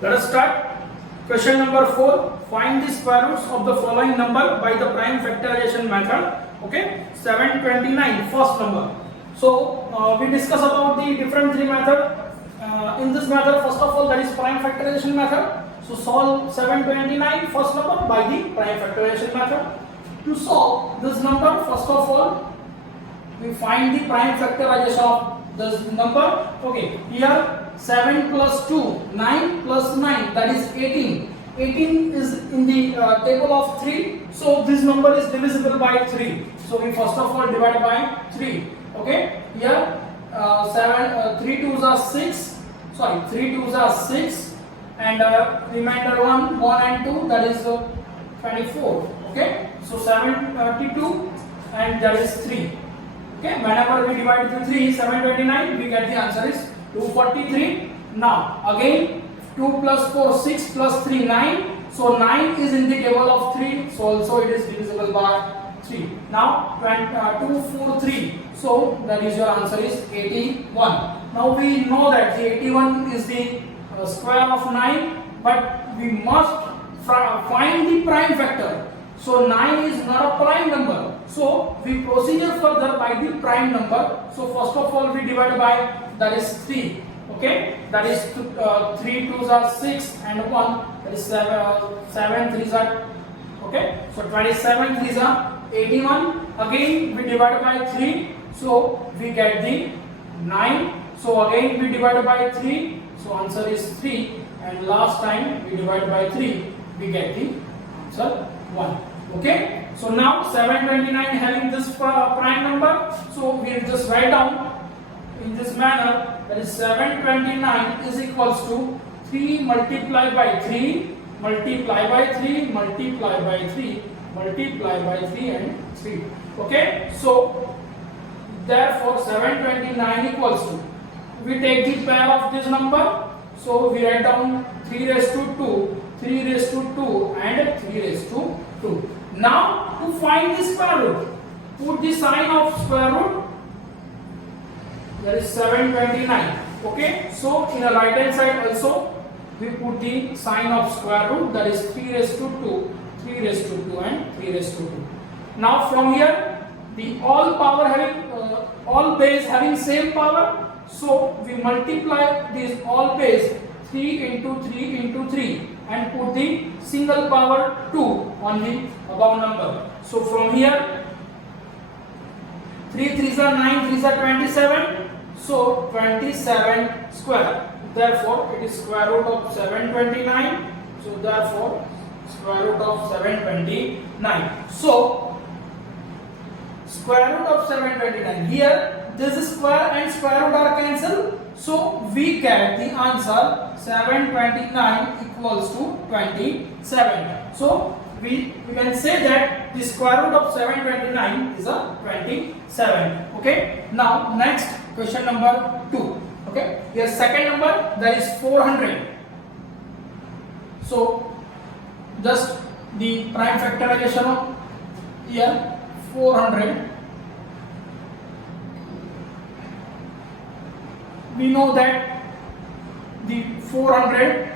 Let us start. Question number 4. Find the square roots of the following number by the prime factorization method. Okay, 729, first number. So we discuss about the different three method. In this method, first of all, that is prime factorization method. So solve 729 first number by the prime factorization method. To solve this number, first of all, we find the prime factorization of this number. Okay, here 7 plus 2, 9 plus 9, that is 18. 18 is in the table of 3, so this number is divisible by 3. So we first of all divide by 3. Okay, here 3 2s are 6. Sorry, 3 2s are 6, and remainder 1 and 2, that is 24. Okay, so 72 and that is 3. Okay, whenever we divide to 3, 729, we get the answer is 243. Now again 2 plus 4, 6 plus 3, 9. So 9 is in the table of 3, so also it is divisible by 3. Now 243, so that is your answer is 81. Now we know that the 81 is the square of 9, but we must find the prime factor. So 9 is not a prime number, so we proceed further by the prime number. So first of all we divide by, that is 3. Okay, that is 3 2s are 6 and 1, that is 7 3s are, okay, so 27 3s are 81. Again we divide by 3, so we get the 9. So again we divide by 3, so answer is 3, and last time we divide by 3, we get the answer 1. Okay, so now 729 having this prime number, so we will just write down in this manner, that is 729 is equals to 3 multiplied by 3 multiply by 3 multiply by 3 multiply by 3 and 3. Okay, so therefore 729 equals to, we take the pair of this number, so we write down 3 raised to 2, 3 raised to 2 and 3 raised to 2. Now to find the square root, put the sign of square root, that is 729. Okay, so in the right hand side also we put the sign of square root, that is 3 raised to 2, 3 raised to 2 and 3 raised to 2. Now from here the all base having same power, so we multiply this all base 3 into 3 into 3 and put the single power 2 on the above number. So from here 3 3s are 9, 3s are 27, so 27 square. Therefore it is square root of 729. So therefore square root of 729. So square root of 729. Here this square and square root are cancelled. So we get the answer 729 equals to 27. So we can say that the square root of 729 is a 27. Okay. Now next question number 2. Okay. Here second number, that is 400. So just the prime factorization of here 400. We know that the 400,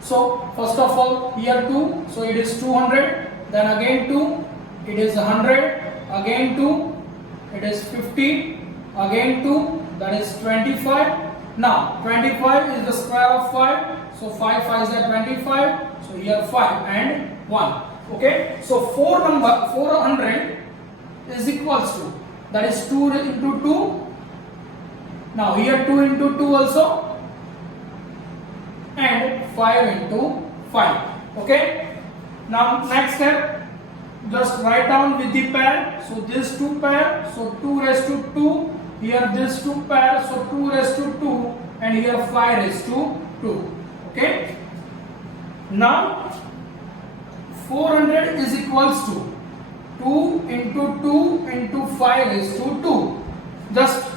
so first of all here 2, so it is 200, then again 2, it is 100, again 2, it is 50, again 2, that is 25. Now 25 is the square of 5, so 5 5s are 25, so here 5 and 1. Okay, so 400 is equals to, that is 2 into 2. Now here 2 into 2 also, and 5 into 5. Okay. Now next step, just write down with the pair. So this 2 pair, so 2 raised to 2. Here this 2 pair, so 2 raised to 2, and here 5 raised to 2. Okay. Now 400 is equals to 2 into 2 into 5 raised to 2. Just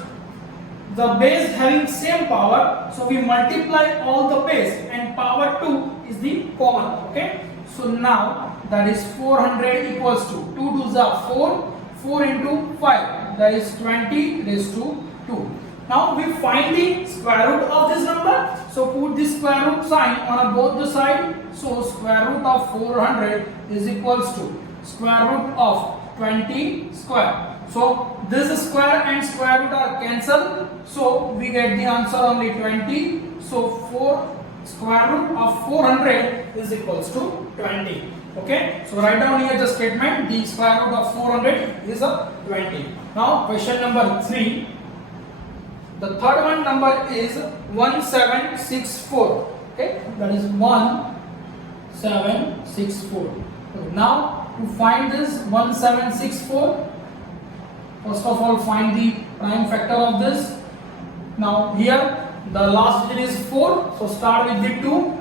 the base having same power, so we multiply all the base and power 2 is the common. Okay, so now that is 400 equals to 2 2s are 4, 4 into 5, that is 20 raised to 2. Now we find the square root of this number. So put the square root sign on both the side. So square root of 400 is equals to square root of 20 square. So this square and square root are cancelled. So we get the answer only 20. So 4 square root of 400 is equals to 20. Okay. So write down here the statement. The square root of 400 is a 20. Now question number 3. The third one number is 1764. Okay. That is 1764. Okay. Now to find this 1764. First of all, find the prime factor of this. Now here the last digit is 4, so start with the 2.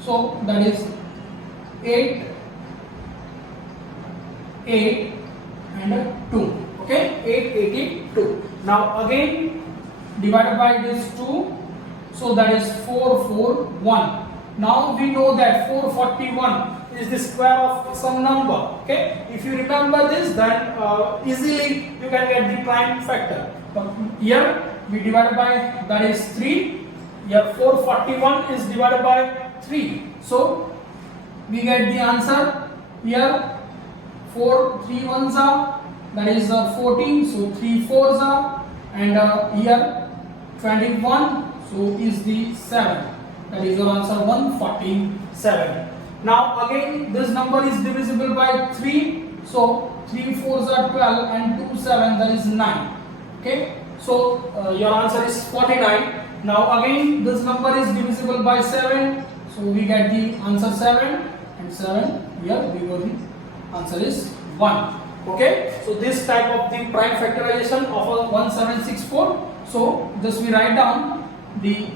So that is 8, 8 and 2. Okay, 882. Now again divided by this 2, so that is 441. Now we know that 441 is the square of some number. Okay, if you remember this, then easily you can get the prime factor. But here we divide by, that is 3. Here 441 is divided by 3. So we get the answer here 4 3 ones are, that is 14. So 3 4s are, and here 21. So is the 7. That is your answer 147. Now again this number is divisible by 3. So 3 4s are 12 and 2 7, that is 9. Okay. So your answer is 49. Now again this number is divisible by 7. So we get the answer 7 and 7. Here we go, the answer is 1. Okay. So this type of the prime factorization of a 1764. So just we write down the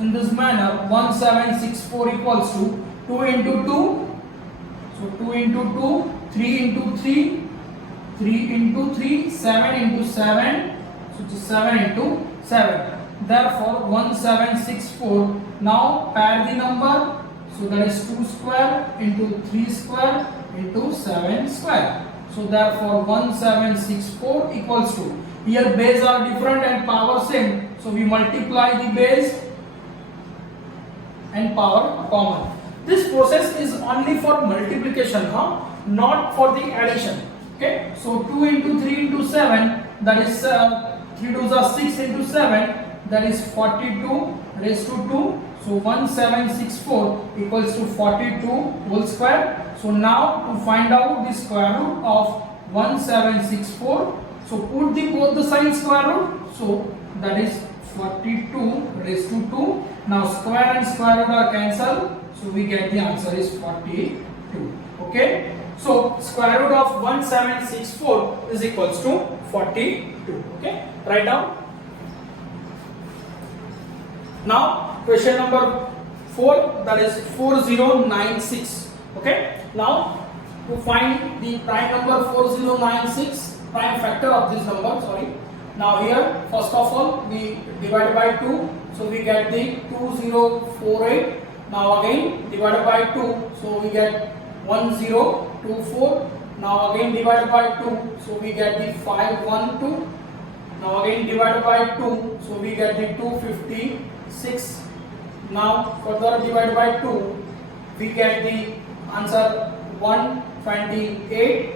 in this manner 1764 equals to 2 into 2. So 2 into 2, 3 into 3, 3 into 3, 7 into 7. So it is 7 into 7. Therefore 1764. Now pair the number. So that is 2 square into 3 square into 7 square. So therefore 1764 equals to, here base are different and power same. So we multiply the base and power common. This process is only for multiplication, not for the addition. Okay. So 2 into 3 into 7, that is 3 2s are 6 into 7, that is 42 raised to 2. So 1764 equals to 42 whole square. So now to find out the square root of 1764, so put the both the sign square root. So that is 42 raised to 2. Now square and square root are cancelled. So we get the answer is 42. Okay. So square root of 1764 is equals to 42. Okay. Write down. Now question number 4, that is 4096. Okay. Now to find the prime number 4096, prime factor of this number, sorry. Now here first of all we divide by 2, so we get the 2048. Now again divided by 2, so we get 1024. Now again divided by 2, so we get the 512. Now again divided by 2, so we get the 256. Now further divided by 2, we get the answer 128.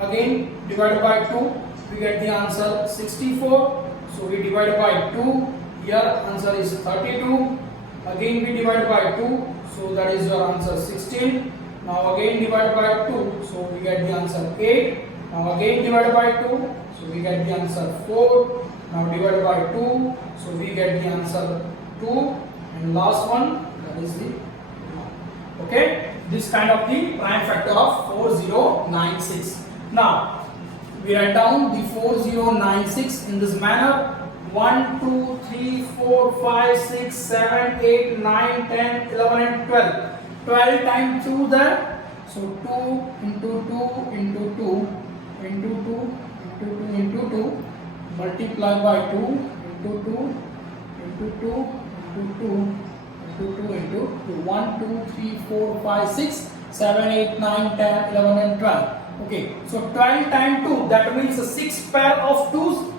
Again divided by 2, we get the answer 64. So we divide by 2. Here answer is 32. Again we divide by 2. So that is your answer 16. Now again divide by 2. So we get the answer 8. Now again divide by 2. So we get the answer 4. Now divide by 2. So we get the answer 2. And last one, that is the 1. Okay. This kind of the prime factor of 4096. Now we write down the 4096 in this manner. 1, 2, 3, 4, 5, 6, 7, 8, 9, 10, 11 and 12. 12 times 2 there. So 2 into 2 into 2 into 2 into 2 into 2. Multiply by 2 into 2 into 2 into 2 into 2 into 2. 1, 2, 3, 4, 5, 6, 7, 8, 9, 10, 11 and 12. Okay. So 12 times 2, that means 6 pair of 2s.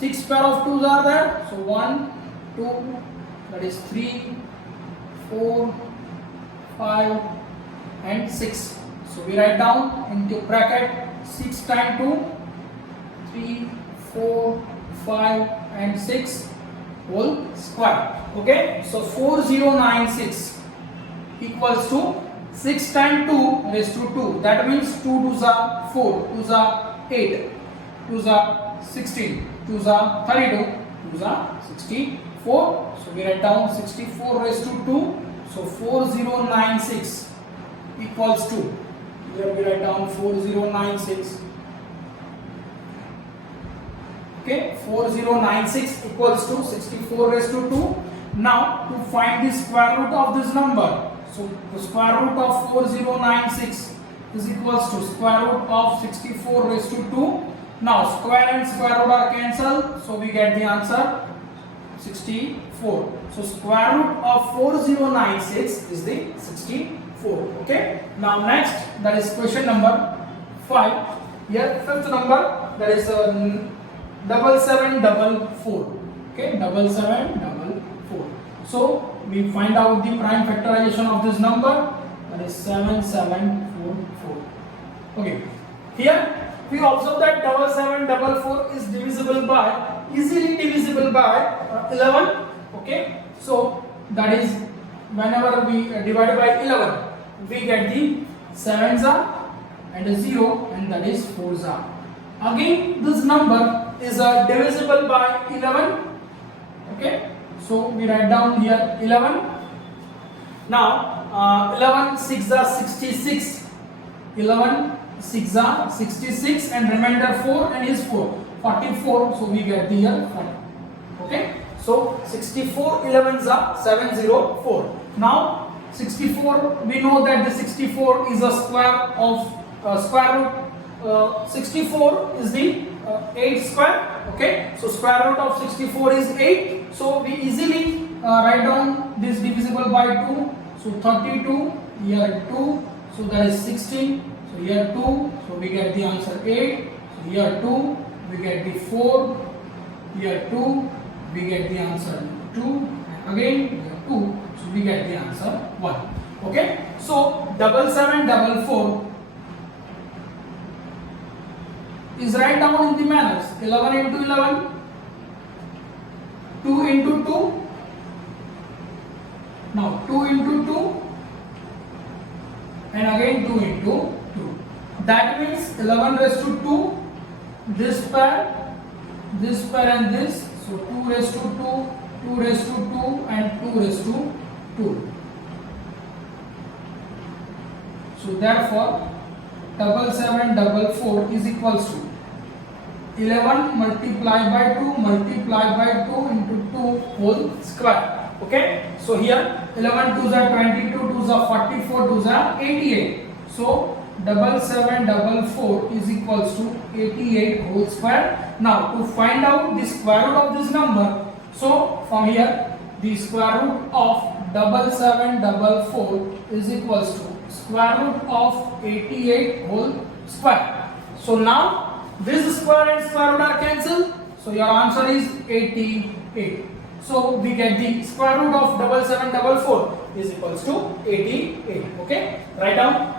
6 pair of 2s are there. So 1, 2, that is 3, 4, 5 and 6. So we write down into bracket 6 times 2, 3, 4, 5 and 6 whole square. Okay, so 4096 equals to 6 times 2 raised to 2. That means 2 2s are 4, 2s are 8, 2s are 16, 2s are 32, 2s are 64. So we write down 64 raised to 2. So 4096 equals to, here we write down 4096. Okay, 4096 equals to 64 raised to 2. Now to find the square root of this number, so the square root of 4096 is equals to square root of 64 raised to 2. Now square and square root are cancelled, so we get the answer 64. So square root of 4096 is the 64. Okay. Now next, that is question number 5. Here fifth number, that is 7744. Okay, 7744. So we find out the prime factorization of this number, that is 7744. Okay. Here we observe that 7744 is divisible by, easily divisible by 11. Okay, so that is whenever we divide by 11, we get the 7s are and a 0, and that is 4s are. Again, this number is divisible by 11. Okay, so we write down here 11. Now 11 6 are 66. 11 6 are 66 and remainder 4 and is 4, 44. So we get the here 40. Okay, so 64 11s are 704. Now 64, we know that the 64 is a square of square root 64 is the 8 square. Okay, so square root of 64 is 8. So we easily write down this divisible by 2. So 32, here 2, so that is 16. So here 2, so we get the answer 8. So here 2, we get the 4. Here 2, we get the answer 2. And again here 2, so we get the answer 1. Okay, so 7744 is write down in the manners 11 into 11, 2 into 2, now 2 into 2, and again 2 into 2. That means 11 raised to 2, this pair and this, so 2 raised to 2, 2 raised to 2 and 2 raised to 2. So therefore 7744 is equals to 11 multiplied by 2 multiplied by 2 into 2 whole square. Okay, so here 11 2s are 22, 2s are 44, 2s are 88. So 7744 is equals to 88 whole square. Now to find out the square root of this number, so from here the square root of 7744 is equals to square root of 88 whole square. So now this square and square root are cancelled, so your answer is 88. So we get the square root of 7744 is equals to 88. Okay, write down